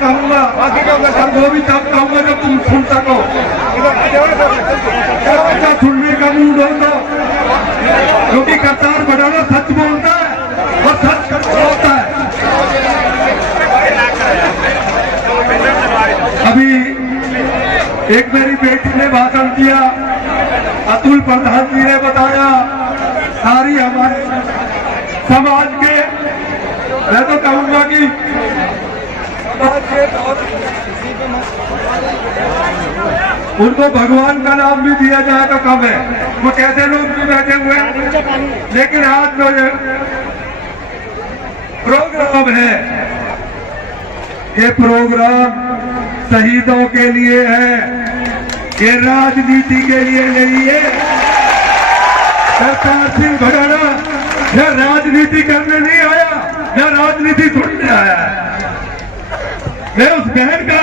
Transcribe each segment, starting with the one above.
कहूँगा और वो भी तब कहूँगा जब तुम सुन सको। अच्छा सुनने का मूड हो तो, क्योंकि करतार बढ़ाना सच बोलता है और सच होता है। अभी एक मेरी बेटी ने भाषण दिया, अतुल प्रधान जी ने बताया सारी हमारे समाज के, मैं तो कहूंगा कि समाज के उनको भगवान का नाम भी दिया जाए तो कम है, वो कैसे लोग भी बैठे हुए हैं। लेकिन आज जो ये प्रोग्राम है, ये प्रोग्राम शहीदों के लिए है, ये राजनीति के लिए नहीं है। करतार सिंह भडाना यह राजनीति करने नहीं आया, यह राजनीति सुनने आया है। मैं उस बहन का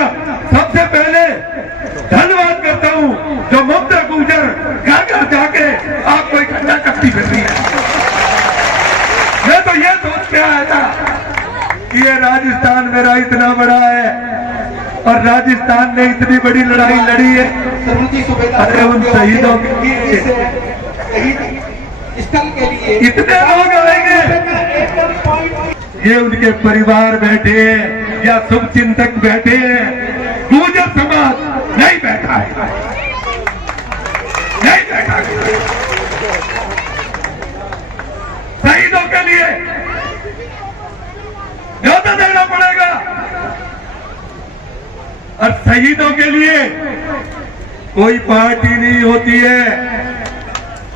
सबसे पहले धन्यवाद करता हूं जो ममता गुजर घर घर जाके आपको इकट्ठा करती फिर रही है। मैं तो ये सोच के आया था कि ये राजस्थान मेरा इतना बड़ा है और राजस्थान ने इतनी बड़ी लड़ाई लड़ी है। अरे उन शहीदों स्थल के लिए इतने लोग आएंगे, ये उनके परिवार बैठे हैं या शुभ चिंतक बैठे हैं, गुर्जर समाज नहीं बैठा है, नहीं बैठा है। शहीदों के लिए न्योता देना पड़ेगा और शहीदों के लिए कोई पार्टी नहीं होती है,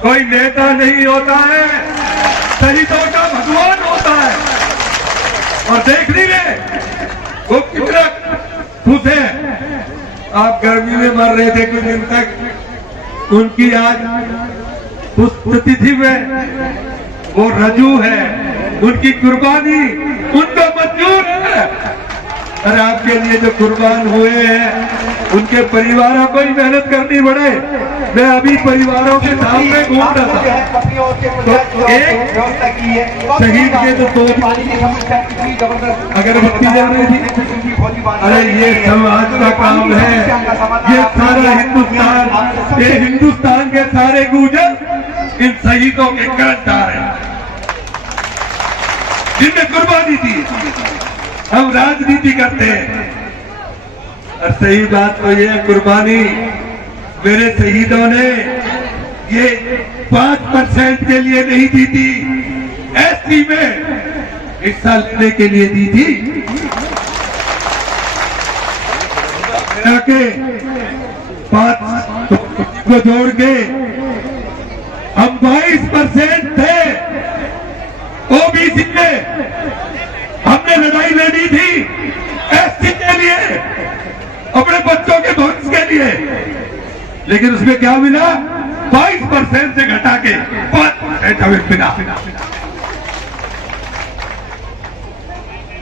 कोई नेता नहीं होता है, शहीदों का भगवान होता है। और देख लीजिए वो कितना खुश है। आप गर्मी में मर रहे थे कुछ दिन तक, उनकी आज पुष्पतिथि में वो रजू है, उनकी कुर्बानी उनको मंजूर है। और आपके लिए जो कुर्बान हुए हैं उनके परिवारों को ही मेहनत करनी पड़े। मैं अभी परिवारों के सामने घूम रहा था तो एक शहीद के तो दो अगरबत्ती जा रही थी। अरे ये समाज का काम है, ये सारा हिंदुस्तान, ये हिंदुस्तान के सारे गुर्जर इन शहीदों के कर्जदार हैं जिनने कुर्बानी दी। हम राजनीति करते हैं और सही बात तो ये कुर्बानी मेरे शहीदों ने ये 5% के लिए नहीं दी थी, एसटी में हिस्सा लेने के लिए दी थी। के 5 को जोड़ के हम 22% थे ओबीसी में, हमने लड़ाई लड़ी थी एसटी के लिए, अपने बच्चों के भविष्य के लिए। लेकिन उसमें क्या मिला? 22% से घटा के 5% हमें मिला।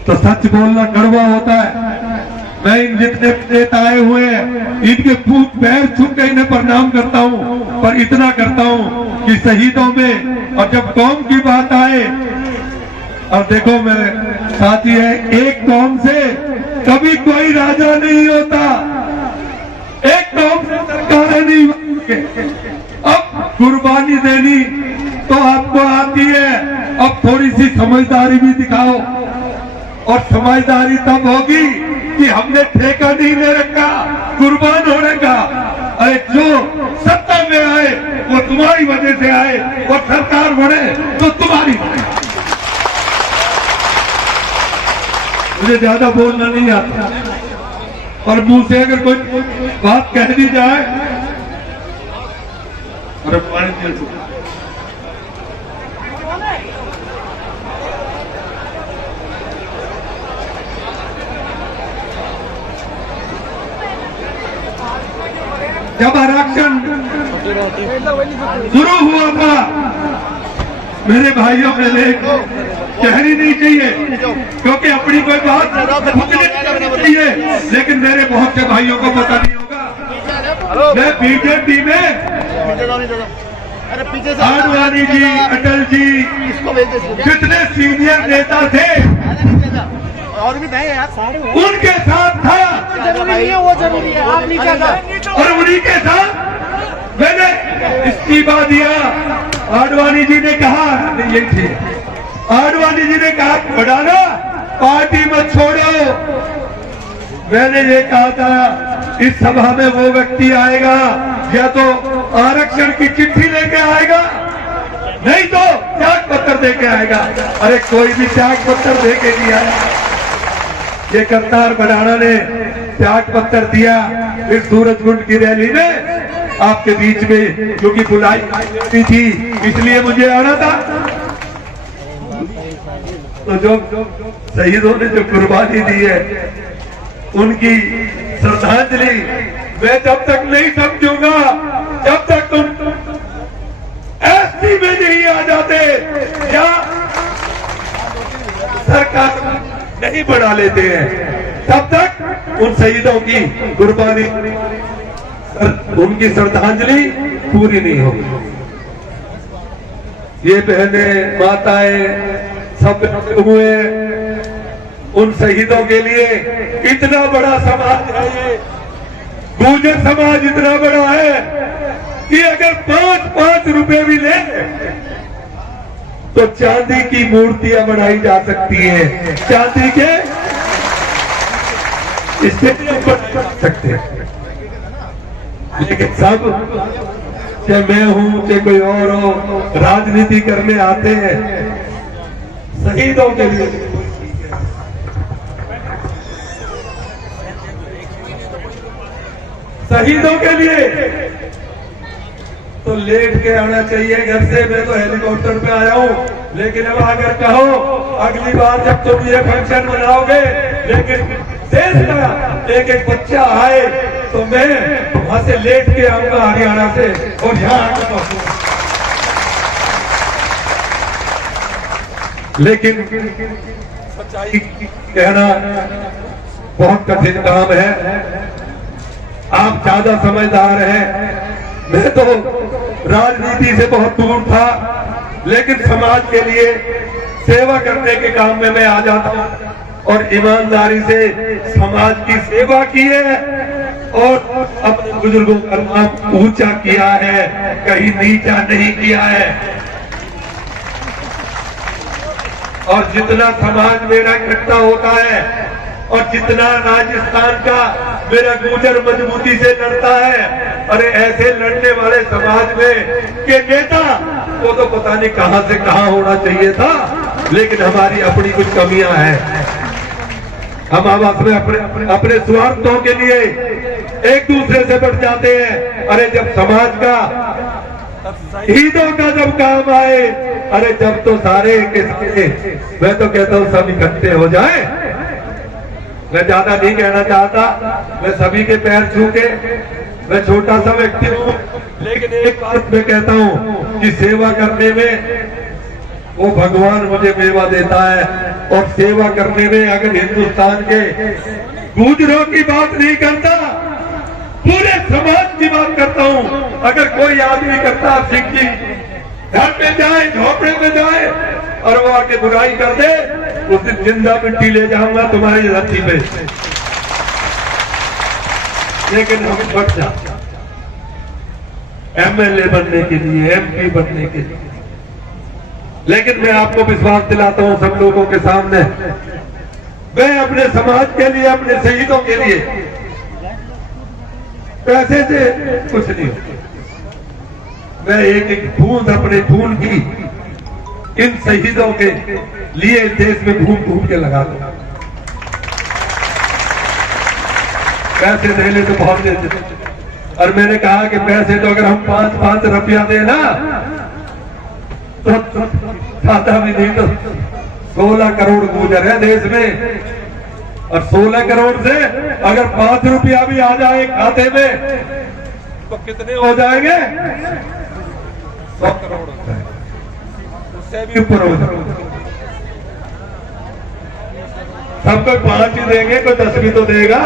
तो सच बोलना कड़वा होता है। मैं इन जितने नेता आए हुए हैं इनके पैर छू के इन्हें प्रणाम करता हूं, पर इतना करता हूं कि शहीदों में और जब कौम की बात आए, और देखो मैं साथी है, एक कौम से कभी कोई राजा नहीं होता, एक कौम से सरकारें नहीं होती। अब कुर्बानी देनी तो आपको आती है, अब थोड़ी सी समझदारी भी दिखाओ। और समझदारी तब होगी कि हमने ठेका नहीं ले रखा कुर्बान होने का। अरे जो सत्ता में आए वो तुम्हारी वजह से आए और सरकार बढ़े तो तुम्हारी वजह। मुझे ज्यादा बोलना नहीं आता और मुंह से अगर कोई बात कह दी जाए, अरे पानी जब आरक्षण शुरू हुआ था मेरे भाइयों के लिए कहनी नहीं चाहिए क्योंकि अपनी कोई बात चाहिए, लेकिन मेरे बहुत से भाइयों को पता नहीं होगा। मैं बीजेपी में आडवाणी जी, अटल जी, जितने सीनियर नेता थे और भी दें यार, सारे उनके साथ था जरूरी नहीं है, वो जरूरी है। आप नहीं चाहते और उन्हीं के साथ मैंने इस्तीफा दिया। आडवाणी जी ने कहा, नहीं यही थी, आडवाणी जी ने कहा बढ़ाना पार्टी मत छोड़ो। मैंने ये कहा था इस सभा में वो व्यक्ति आएगा या तो आरक्षण की चिट्ठी लेके आएगा, नहीं तो त्याग पत्र देके आएगा। अरे कोई भी त्याग पत्र देके नहीं आया। ये करतार बढ़ाना ने त्याग पत्र दिया इस सूरजकुंड की रैली में आपके बीच में, क्योंकि बुलाई थी इसलिए मुझे आना था। तो जो शहीदों ने जो कुर्बानी दी है उनकी श्रद्धांजलि मैं जब तक नहीं समझूंगा जब तक तुम एसटी में नहीं आ जाते या सरकार नहीं बढ़ा लेते हैं तब तक उन शहीदों की कुर्बानी, उनकी श्रद्धांजलि पूरी नहीं होगी। ये बहने माताएं सब हुए उन शहीदों के लिए। इतना बड़ा समाज है ये, गुर्जर समाज इतना बड़ा है कि अगर 5-5 रुपए भी ले तो चांदी की मूर्तियां बनाई जा सकती हैं, चांदी के स्टेडियम बन सकते हैं। लेकिन सब, चाहे मैं हूं चाहे कोई और हो, राजनीति करने आते हैं शहीदों के लिए। शहीदों के लिए तो लेट के आना चाहिए घर से। मैं तो हेलीकॉप्टर पे आया हूँ, लेकिन अब अगर कहो अगली बार जब तुम ये फंक्शन मनाओगे लेकिन देश का एक बच्चा आए तो मैं वहां से लेट के आऊंगा हरियाणा से और यहाँ आकर पहुंचूंगा। लेकिन सच्चाई कहना बहुत कठिन काम है। आप ज्यादा समझदार हैं, मैं तो राजनीति से बहुत दूर था, लेकिन समाज के लिए सेवा करने के काम में मैं आ जाता हूं और ईमानदारी से समाज की सेवा की है और अपने बुजुर्गों का नाम ऊंचा किया है, कहीं नीचा नहीं किया है। और जितना समाज मेरा इकट्ठा होता है और जितना राजस्थान का मेरा गुर्जर मजबूती से लड़ता है, अरे ऐसे लड़ने वाले समाज में के नेता वो तो पता नहीं कहां से कहां होना चाहिए था, लेकिन हमारी अपनी कुछ कमियां हैं। हम अपने स्वार्थों के लिए एक दूसरे से बढ़ जाते हैं। अरे जब समाज का शहीदों का जब काम आए, अरे जब तो सारे मैं तो कहता हूँ सब इकट्ठे हो जाए। मैं ज्यादा नहीं कहना चाहता, मैं सभी के पैर छू के, मैं छोटा सा व्यक्ति हूँ, लेकिन एक बात मैं कहता हूँ कि सेवा करने में वो भगवान मुझे मेवा देता है और सेवा करने में अगर हिंदुस्तान के गुर्जरों की बात नहीं करता, पूरे समाज की बात करता हूँ। अगर कोई आदमी करता सिंह जी घर पे जाए, झोपड़े में जाए और वो आके बुराई कर दे, उस दिन जिंदा मिट्टी ले जाऊंगा तुम्हारी धरती पे। लेकिन हम बढ़ जाते एमएलए बनने के लिए, एमपी बनने के लिए। लेकिन मैं आपको विश्वास दिलाता हूं सब लोगों के सामने, मैं अपने समाज के लिए, अपने शहीदों के लिए पैसे से कुछ नहीं, मैं एक एक बूंद अपने खून की इन शहीदों के लिए देश में घूम घूम के लगा दूंगा। पैसे देने तो बहुत देते, और मैंने कहा कि पैसे तो अगर हम 5-5 रुपया देना तो खाता भी नहीं, तो 16 करोड़ गुर्जर है देश में, और 16 करोड़ से अगर 5 रुपया भी आ जाए खाते में तो कितने हो जाएंगे? 100 करोड़ होता है, उससे भी ऊपर हो जाएगा। सबको 5 ही देंगे, कोई 10 भी तो देगा,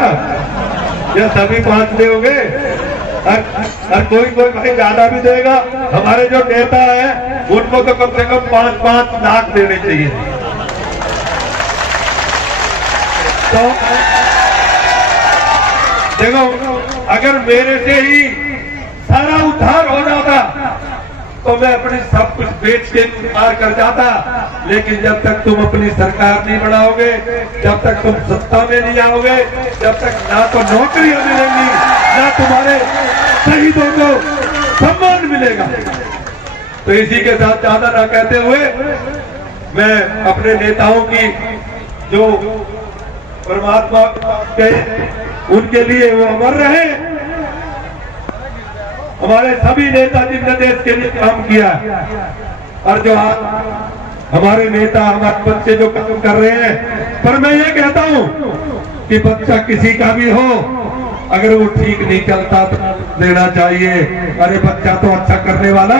या सभी 5 दोगे? और कोई भाई ज्यादा भी देगा। हमारे जो नेता है उनको तो कम से कम 5-5 लाख देने चाहिए। तो देखो, अगर मेरे से ही सारा उद्धार हो जाता तो मैं अपनी सब कुछ बेच के उद्धार कर जाता, लेकिन जब तक तुम अपनी सरकार नहीं बढ़ाओगे, जब तक तुम सत्ता में नहीं आओगे, जब तक ना तो नौकरियां मिलेंगी, ना तुम्हारे शहीदों को सम्मान मिलेगा। तो इसी के साथ ज्यादा ना कहते हुए मैं अपने नेताओं की जो परमात्मा के उनके लिए वो अमर रहे। हमारे सभी नेता जिनने देश के लिए काम किया, और जो आज हमारे नेता हमारे बच्चे जो काम कर रहे हैं, पर मैं ये कहता हूं कि बच्चा किसी का भी हो, अगर वो ठीक नहीं चलता तो देना चाहिए। अरे बच्चा तो अच्छा करने वाला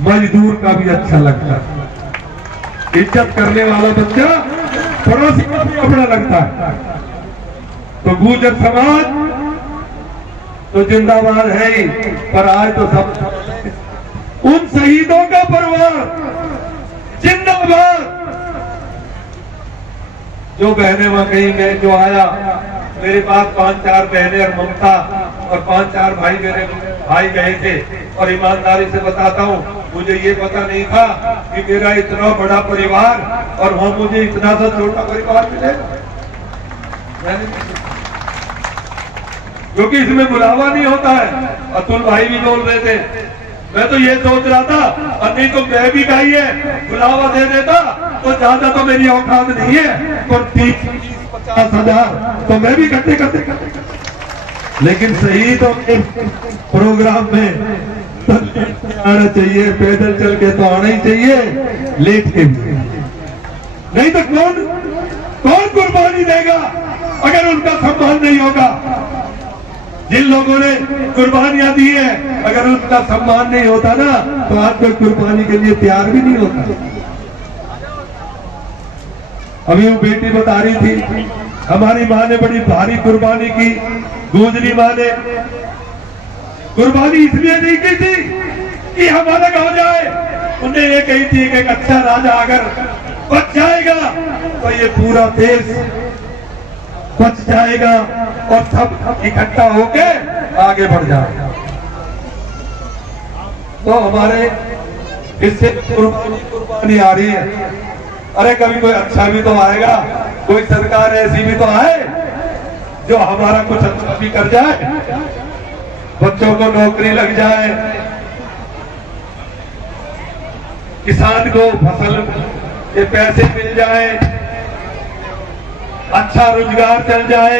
मजदूर का भी अच्छा लगता है, इज्जत करने वाला बच्चा पड़ोसी का भी अपना लगता है। तो गुर्जर समाज तो जिंदाबाद है ही, पर आज तो सब उन शहीदों का परिवार जिंदाबाद। जो बहने वहां कहीं गए, जो आया मेरे पास 5-4 बहनें और ममता और 5-4 भाई मेरे भाई गए थे, और ईमानदारी से बताता हूँ, मुझे ये पता नहीं था कि मेरा इतना बड़ा परिवार और वहां मुझे इतना सा छोटा परिवार मिलेगा। क्योंकि इसमें बुलावा नहीं होता है। अतुल भाई भी बोल रहे थे, मैं तो ये सोच रहा था, और नहीं तो मैं भी गई है बुलावा दे देता तो ज्यादा तो मेरी औकात नहीं है, पर 30-50 हजार तो मैं भी इकट्ठे करते। लेकिन शहीदों के प्रोग्राम में आना चाहिए, पैदल चल के तो आना ही चाहिए, लेट के भी नहीं तो कौन कुर्बानी देगा अगर उनका सम्मान नहीं होगा। जिन लोगों ने कुर्बानियां दी है, अगर उनका सम्मान नहीं होता ना, तो आज कोई कुर्बानी के लिए तैयार भी नहीं होता। अभी वो बेटी बता रही थी, हमारी माँ ने बड़ी भारी कुर्बानी की, गुजरी माँ ने कुर्बानी इसलिए नहीं की थी कि हमारा गांव जाए, उन्हें ये कही थी कि एक अच्छा राजा अगर बच जाएगा तो ये पूरा देश बच जाएगा और सब इकट्ठा होके आगे बढ़ जाएगा। तो हमारे इससे कुर्बानी आ रही है। अरे कभी कोई अच्छा भी तो आएगा, कोई सरकार ऐसी भी तो आए जो हमारा कुछ अच्छा भी कर जाए, बच्चों को नौकरी लग जाए, किसान को फसल के पैसे मिल जाए, अच्छा रोजगार चल जाए।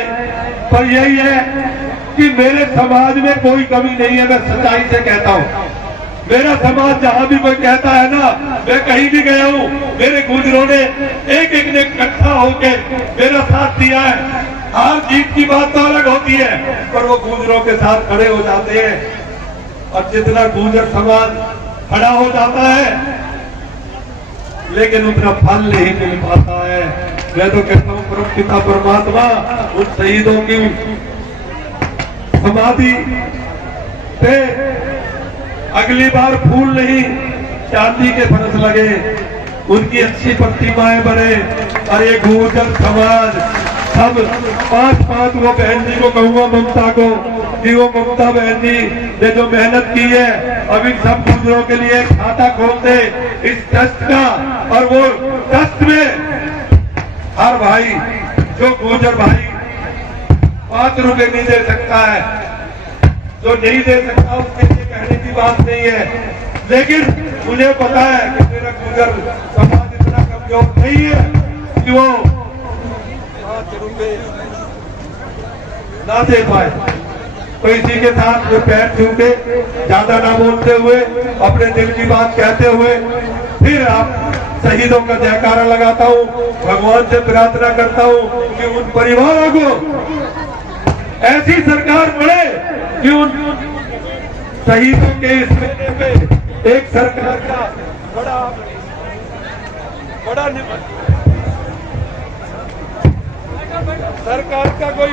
पर यही है कि मेरे समाज में कोई कमी नहीं है, मैं सच्चाई से कहता हूँ। मेरा समाज जहां भी कोई कहता है ना, मैं कहीं भी गया हूँ, मेरे गुजरों ने एक ने इकट्ठा होके मेरा साथ दिया है। हार जीत की बात तो अलग होती है, पर वो गुजरों के साथ खड़े हो जाते हैं। और जितना गुजर समाज खड़ा हो जाता है, लेकिन उतना फल नहीं मिल पाता है। मैं तो कहता हूँ परम पिता परमात्मा उन शहीदों की समाधि पे अगली बार फूल नहीं चांदी के फरस लगे, उनकी अच्छी प्रतिमाएं बने। और ये गुर्जर समाज सब 5-5 वो बहन जी को कहूंगा, ममता को, कि वो ममता बहन जी ने जो मेहनत की है, अब इन सब गुर्जरों के लिए खाता खोलते इस ट्रस्ट का, और वो ट्रस्ट में हर भाई जो गुर्जर भाई 5 रुपए नहीं दे सकता है, जो नहीं दे सकता उसके लिए कहने की बात नहीं है। लेकिन मुझे पता है कि मेरा गुर्जर समाज इतना कमजोर नहीं है कि वो 5 रुपए ना दे पाए। तो इसी के साथ पैर छू के ज्यादा ना बोलते हुए, अपने दिल की बात कहते हुए, फिर आप शहीदों का जयकारा लगाता हूँ, भगवान से प्रार्थना करता हूँ कि उन परिवारों को ऐसी सरकार मिले कि उन शहीदों के इस मेले पे एक सरकार का बड़ा सरकार का कोई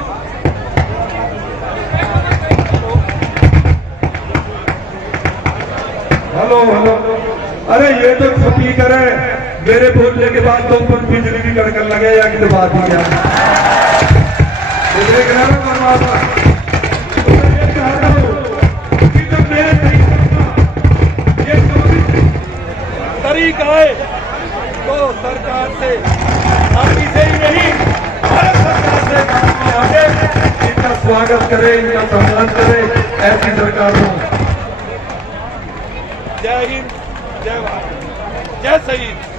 हेलो, अरे ये तो स्पीकर है, मेरे बोलने के बाद तो ऊपर बिजली की कड़कन लगे या कि तो बात ही क्या देख रहा है परमात्मा। तो मैं ये चाहता हूँ कि जब मेरे ये तरीका है तो सरकार से आपकी से ही नहीं भारत सरकार से आगे इनका स्वागत करें, इनका सम्मान करें, ऐसी सरकार हो। जय हिंद, जय भारत, जय शहीद।